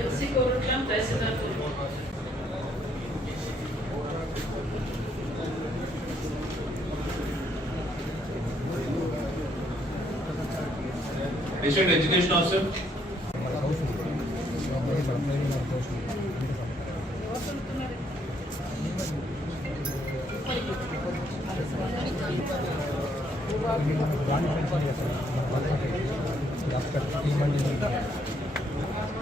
MC করলাম তহসিলদার করলাম Patient Education Officer.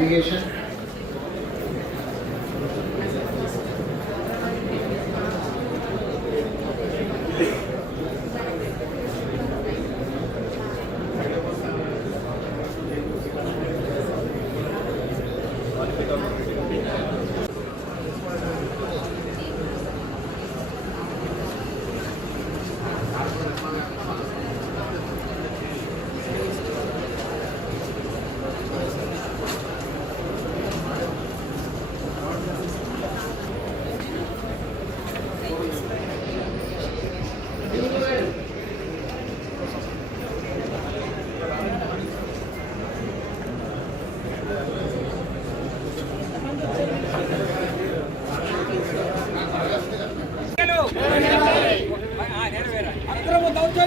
irrigation,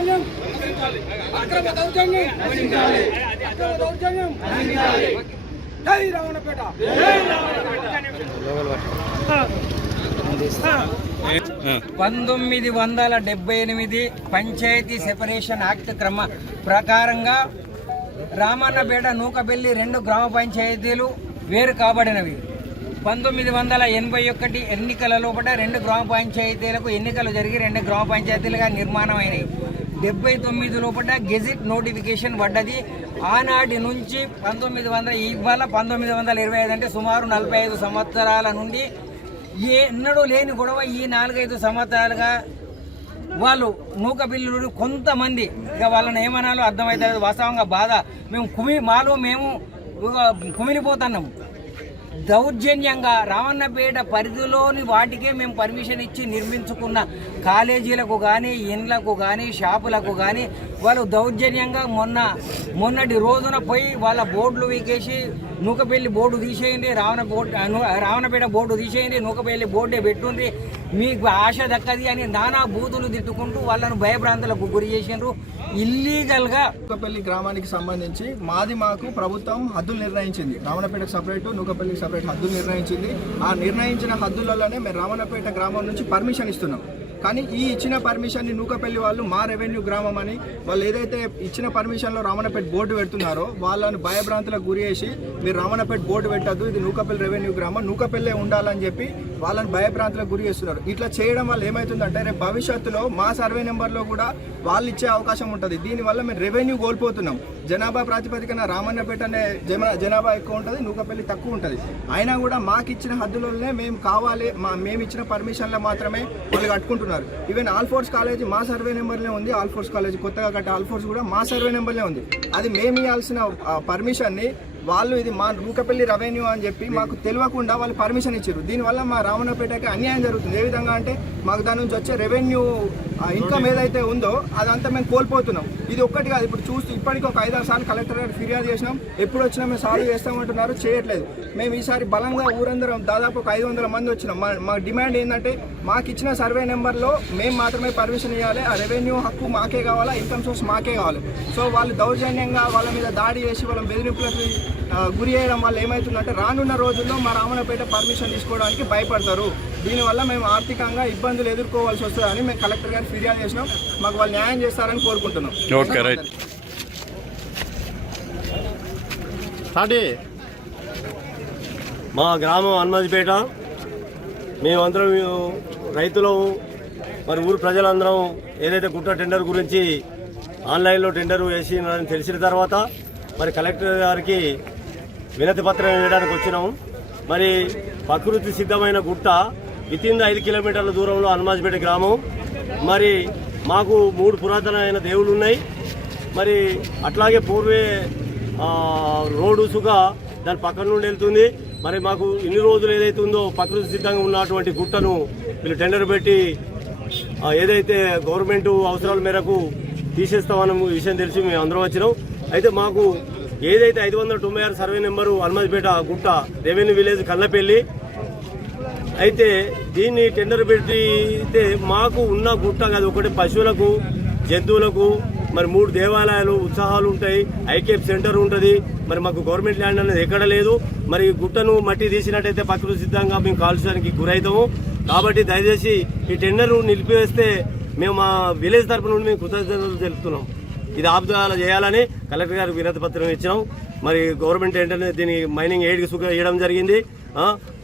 దౌర్జన్యం. అక్రమ దౌర్జన్యం. అక్రమ దౌర్జన్యం. జై రావణపేట. పంతొమ్మిది వందల డెబ్బై ఎనిమిది పంచాయతీ సెపరేషన్ యాక్ట్ క్రమ ప్రకారంగా రామన్నపేట నూకబెల్లి రెండు గ్రామ పంచాయతీలు వేరు కాబడినవి. పంతొమ్మిది వందల ఎనభై ఒకటి ఎన్నికల లోపల రెండు గ్రామ పంచాయతీలకు ఎన్నికలు జరిగి రెండు గ్రామ పంచాయతీలుగా నిర్మాణమైనవి. డెబ్బై తొమ్మిది లోపల గెజిట్ నోటిఫికేషన్ పడ్డది. ఆనాటి నుంచి పంతొమ్మిది వందల ఇవాళ పంతొమ్మిది వందల ఇరవై ఐదు అంటే సుమారు నలభై ఐదు సంవత్సరాల నుండి ఏ ఎన్నడూ లేని గొడవ ఈ నాలుగైదు సంవత్సరాలుగా వాళ్ళు నూక బిల్లులు కొంతమంది. ఇక వాళ్ళని ఏమనాలో అర్థమవుతుంది వాస్తవంగా బాధ. మేము కుమి మాలో మేము కుమిలిపోతున్నాము దౌర్జన్యంగా రావన్నపేట పరిధిలోని వాటికే మేము పర్మిషన్ ఇచ్చి నిర్మించుకున్న కాలేజీలకు కానీ ఇండ్లకు కానీ షాపులకు కానీ వాళ్ళు దౌర్జన్యంగా మొన్న మొన్నటి రోజున పోయి వాళ్ళ బోర్డులు వీకేసి నూకపల్లి బోర్డు తీసేయండి రావణ బోర్డు రావణపేట బోర్డు తీసేయండి నూకపల్లి బోర్డే పెట్టుంది మీకు ఆశ దక్కది అని నానా బూతులు తిట్టుకుంటూ వాళ్ళను భయభ్రాంతులకు గురి చేసిండ్రు. ఇల్లీగల్గా నూకపల్లి గ్రామానికి సంబంధించి మాది మాకు ప్రభుత్వం హద్దులు నిర్ణయించింది. రావణపేటకు సపరేట్ నూకపల్లికి సపరేట్ హద్దులు నిర్ణయించింది. ఆ నిర్ణయించిన హద్దులలోనే మేము రావణపేట గ్రామం నుంచి పర్మిషన్ ఇస్తున్నాం. కానీ ఈ ఇచ్చిన పర్మిషన్ని నూకపల్లి వాళ్ళు మా రెవెన్యూ గ్రామం అని వాళ్ళు ఏదైతే ఇచ్చిన పర్మిషన్లో రామన్నపేట బోర్డు పెడుతున్నారో వాళ్ళని భయభ్రాంతులకు గురి చేసి మీరు రామన్నపేట బోర్డు పెట్టద్దు ఇది నూకపల్లి రెవెన్యూ గ్రామం నూకపల్లె ఉండాలని చెప్పి వాళ్ళని భయభ్రాంతులకు గురి చేస్తున్నారు. ఇట్లా చేయడం వల్ల ఏమవుతుందంటే రేపు భవిష్యత్తులో మా సర్వే నెంబర్లో కూడా వాళ్ళు ఇచ్చే అవకాశం ఉంటుంది. దీనివల్ల మేము రెవెన్యూ కోల్పోతున్నాం. జనాభా ప్రాతిపదికన రామన్నపేట అనే జనాభా ఎక్కువ ఉంటుంది నూకపల్లి తక్కువ ఉంటుంది. అయినా కూడా మాకు ఇచ్చిన హద్దులలోనే మేము కావాలి మా మేము ఇచ్చిన పర్మిషన్లో మాత్రమే వాళ్ళు చేస్తున్నారు ఈవెన్ ఆల్ఫోర్స్ కాలేజ్ మా సర్వే నెంబర్లే ఉంది. ఆల్ఫోర్స్ కాలేజ్ కొత్తగా కట్టే ఆల్ఫోర్స్ కూడా మా సర్వే నెంబర్లే ఉంది. అది మేము ఇవ్వాల్సిన పర్మిషన్ని వాళ్ళు ఇది మా రూకపల్లి రెవెన్యూ అని చెప్పి మాకు తెలియకుండా వాళ్ళు పర్మిషన్ ఇచ్చారు. దీనివల్ల మా రామన్నపేటకి అన్యాయం జరుగుతుంది. ఏ విధంగా అంటే మాకు దాని నుంచి వచ్చే రెవెన్యూ ఇన్కమ్ ఏదైతే ఉందో అదంతా మేము కోల్పోతున్నాం. ఇది ఒక్కటి కాదు. ఇప్పుడు చూస్తూ ఇప్పటికి ఒక ఐదారు సార్లు కలెక్టర్ గారు ఫిర్యాదు చేసినాం. ఎప్పుడు వచ్చినా మేము సాల్వ్ చేస్తామంటున్నారు. చేయట్లేదు. మేము ఈసారి బలంగా ఊరందరం దాదాపు ఒక ఐదు వందల మంది వచ్చినాం. మా మా డిమాండ్ ఏంటంటే మాకు ఇచ్చిన సర్వే నెంబర్లో మేము మాత్రమే పర్మిషన్ ఇవ్వాలి. ఆ రెవెన్యూ హక్కు మాకే కావాలా? ఇన్కమ్ సోర్స్ మాకే కావాలి. సో వాళ్ళు దౌర్జన్యంగా వాళ్ళ మీద దాడి చేసి వాళ్ళ బెదిరింపులకు గురి చేయడం వల్ల ఏమవుతుందంటే రానున్న రోజుల్లో మా రామన్నపేట పర్మిషన్ తీసుకోవడానికి భయపడతారు. దీనివల్ల మేము ఆర్థికంగా ఇబ్బందులు ఎదుర్కోవాల్సి వస్తుందని మేము కలెక్టర్ గారికి ఫిర్యాదు చేసినాం. మాకు వాళ్ళు న్యాయం చేస్తారని కోరుకుంటున్నాం. Okay right. మా గ్రామం హనుమతిపేట మేమందరం రైతులం మరి ఊరు ప్రజలందరం ఏదైతే గుట్ట టెండర్ గురించి ఆన్లైన్లో టెండర్ వేసినని తెలిసిన తర్వాత మరి కలెక్టర్ గారికి వినతి పత్రం వేయడానికి వచ్చినాము. మరి ప్రకృతి సిద్ధమైన గుట్ట వితిన్ ఐదు కిలోమీటర్ల దూరంలో హనుమాజ్పేట గ్రామం. మరి మాకు మూడు పురాతనమైన దేవుళ్ళు ఉన్నాయి మరి అట్లాగే పూర్వే రోడ్డుసుగా రోడ్డు దాని పక్కన నుండి వెళ్తుంది. మరి మాకు ఇన్ని రోజులు ఏదైతే ఉందో ప్రకృతి సిద్ధంగా ఉన్నటువంటి గుట్టను వీళ్ళు టెండర్ పెట్టి ఏదైతే గవర్నమెంట్ అవసరాల మేరకు తీసేస్తామన్న విషయం తెలిసి మేము అందరం వచ్చినాం. అయితే మాకు ఏదైతే ఐదు వందల తొంభై ఆరు సర్వే నెంబరు హనుమతిపేట గుట్ట రెవెన్యూ విలేజ్ కల్లపల్లి అయితే దీన్ని టెండర్ పెడితే మాకు ఉన్న గుట్ట కాదు ఒకటి పశువులకు జంతువులకు మరి మూడు దేవాలయాలు ఉత్సాహాలు ఉంటాయి ఐకేఎఫ్ సెంటర్ ఉంటుంది మరి మాకు గవర్నమెంట్ ల్యాండ్ అనేది ఎక్కడ లేదు మరి గుట్టను మట్టి తీసినట్టయితే ప్రకృతి సిద్ధంగా మేము కాలుష్యానికి గురవుతాము. కాబట్టి దయచేసి ఈ టెండర్ నిలిపివేస్తే మేము మా విలేజ్ తరపు నుండి మేము కృతజ్ఞతలు తెలుపుతున్నాం. ఇది ఆపుదల చేయాలని కలెక్టర్ గారికి వినతి పత్రం ఇచ్చినాం. మరి గవర్నమెంట్ ఏంటంటే దీని మైనింగ్ ఎయిడ్కి సుఖ ఇవ్వడం జరిగింది.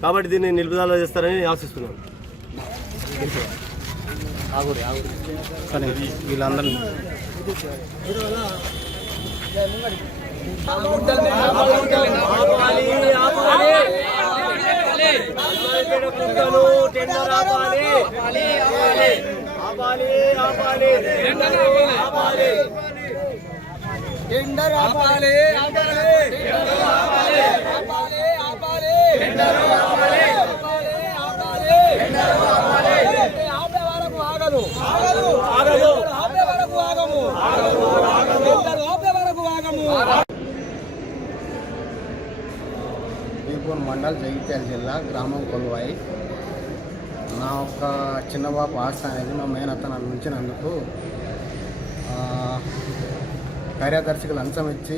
కాబట్టి దీన్ని నిలుపుదల చేస్తారని ఆశిస్తున్నాం. వీళ్ళందరినీ టెండర్ ఆపాలి ఆపాలి. ఆపాలి ఆపాలి. టెండర్ ఆపాలి దీపూర్ మండల్ జగిత్యాల జిల్లా గ్రామం కొలువాయి నా ఒక చిన్నబాబు ఆశ అనేది మా మేనత్త నన్ను ఉంచినందుకు కార్యదర్శికి లంచం ఇచ్చి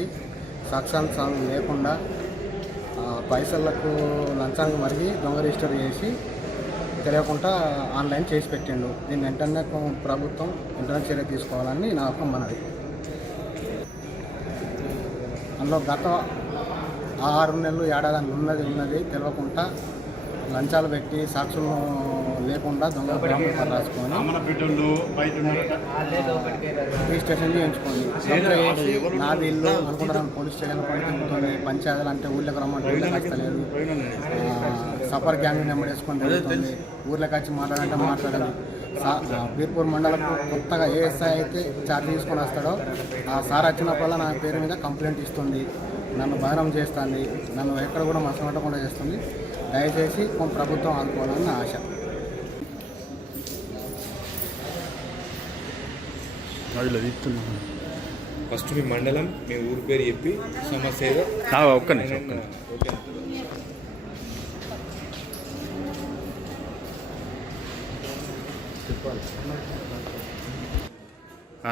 సాక్ష్యాన్ని లేకుండా పైసలకు లంచానికి మరిగి దొంగ రిజిస్టర్ చేసి తెలియకుండా ఆన్లైన్ చేసి పెట్టిండు. దీన్ని వెంటనే ప్రభుత్వం వెంటనే చర్య తీసుకోవాలని నా ఒక మనవి అందులో గత ఆరు నెలలు ఏడాది ఉన్నది ఉన్నది తెలియకుండా లంచాలు పెట్టి సాక్షులను లేకుండా దొంగ రాసుకొని రిజిస్ట్రేషన్ చేయించుకోండి కంప్లైంట్ చేసి నాది ఇల్లు అనుకుంటాను. పోలీస్ స్టేషన్ పడుతుంది పంచాయతీలు అంటే ఊళ్ళకి రమ్మంటే ఊళ్ళకి వస్తలేదు. సఫర్ గ్యాంగ్ నెంబర్ వేసుకొని తిరుగుతుంది. ఊర్లోకి వచ్చి మాట్లాడంటే సా- ఆ, బీర్పూర్ మండలం కొత్తగా ఏఎస్ఐ అయితే ఛార్జ్ తీసుకొని వస్తాడో ఆ సార్ వచ్చినప్పుడల్లా నా పేరు మీద కంప్లైంట్ ఇస్తుంది. నన్ను భరణం చేస్తుంది. నన్ను ఎక్కడ కూడా మసలు పెట్టకుండా చేస్తుంది. దయచేసి కొంత ప్రభుత్వం ఆదుకోవాలని ఆశ ఫస్ట్ మీ మండలం మీ ఊరి పేరు చెప్పి సమస్య ఏదో ఒక్క నిమిషం ఒక్క నిమిషం. Okay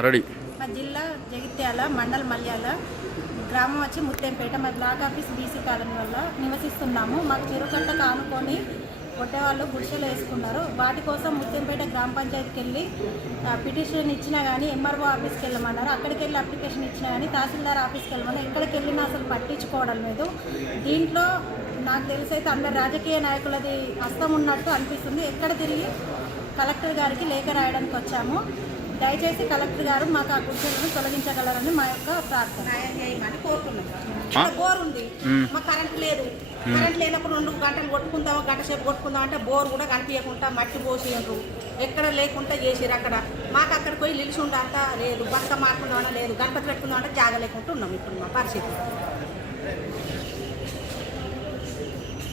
ready. మా జిల్లా జగిత్యాల మండల్ మల్యాల గ్రామం వచ్చి ముత్తెంపేట మా బ్లాక్ ఆఫీస్ బీసీ కాలనీ వల్ల నివసిస్తున్నాము. మాకు చెరుకట్ట కానుకొని కొట్టేవాళ్ళు గుడిసెలు వేసుకున్నారు. వాటి కోసం ముత్యంపేట గ్రామ పంచాయతీకి వెళ్ళి పిటిషన్ ఇచ్చినా కానీ ఎంఆర్ఓ ఆఫీస్కి వెళ్ళమన్నారు. అక్కడికి వెళ్ళి అప్లికేషన్ ఇచ్చినా కానీ తహసీల్దార్ ఆఫీస్కి వెళ్ళమని ఎక్కడికి వెళ్ళినా అసలు పట్టించుకోవడం లేదు. దీంట్లో నాకు తెలిసి అయితే అందరు రాజకీయ నాయకులది హస్తం ఉన్నట్టు అనిపిస్తుంది. ఎక్కడ తిరిగి కలెక్టర్ గారికి లేఖ రాయడానికి వచ్చాము. దయచేసి కలెక్టర్ గారు మాకు ఆ గుర్తులను తొలగించగలరని మా యొక్క ప్రార్థన. న్యాయం చేయమని కోరుతున్నాం ఇక్కడ బోర్ ఉంది. మాకు కరెంట్ లేదు. కరెంట్ లేనప్పుడు రెండు గంటలు కొట్టుకుందాం గంట సేపు కొట్టుకుందాం అంటే బోర్ కూడా కనిపించకుండా మట్టి పోసిండ్రు ఎక్కడ లేకుండా చేసిరు అక్కడ. మాకు అక్కడ పోయి నిలిచి ఉండంత లేదు. బతుక మారుకుందామన్నా లేదు. గణపతి పెట్టుకుందామంటే జాగ లేకుండా ఉన్నాం ఇప్పుడు మా పరిస్థితి.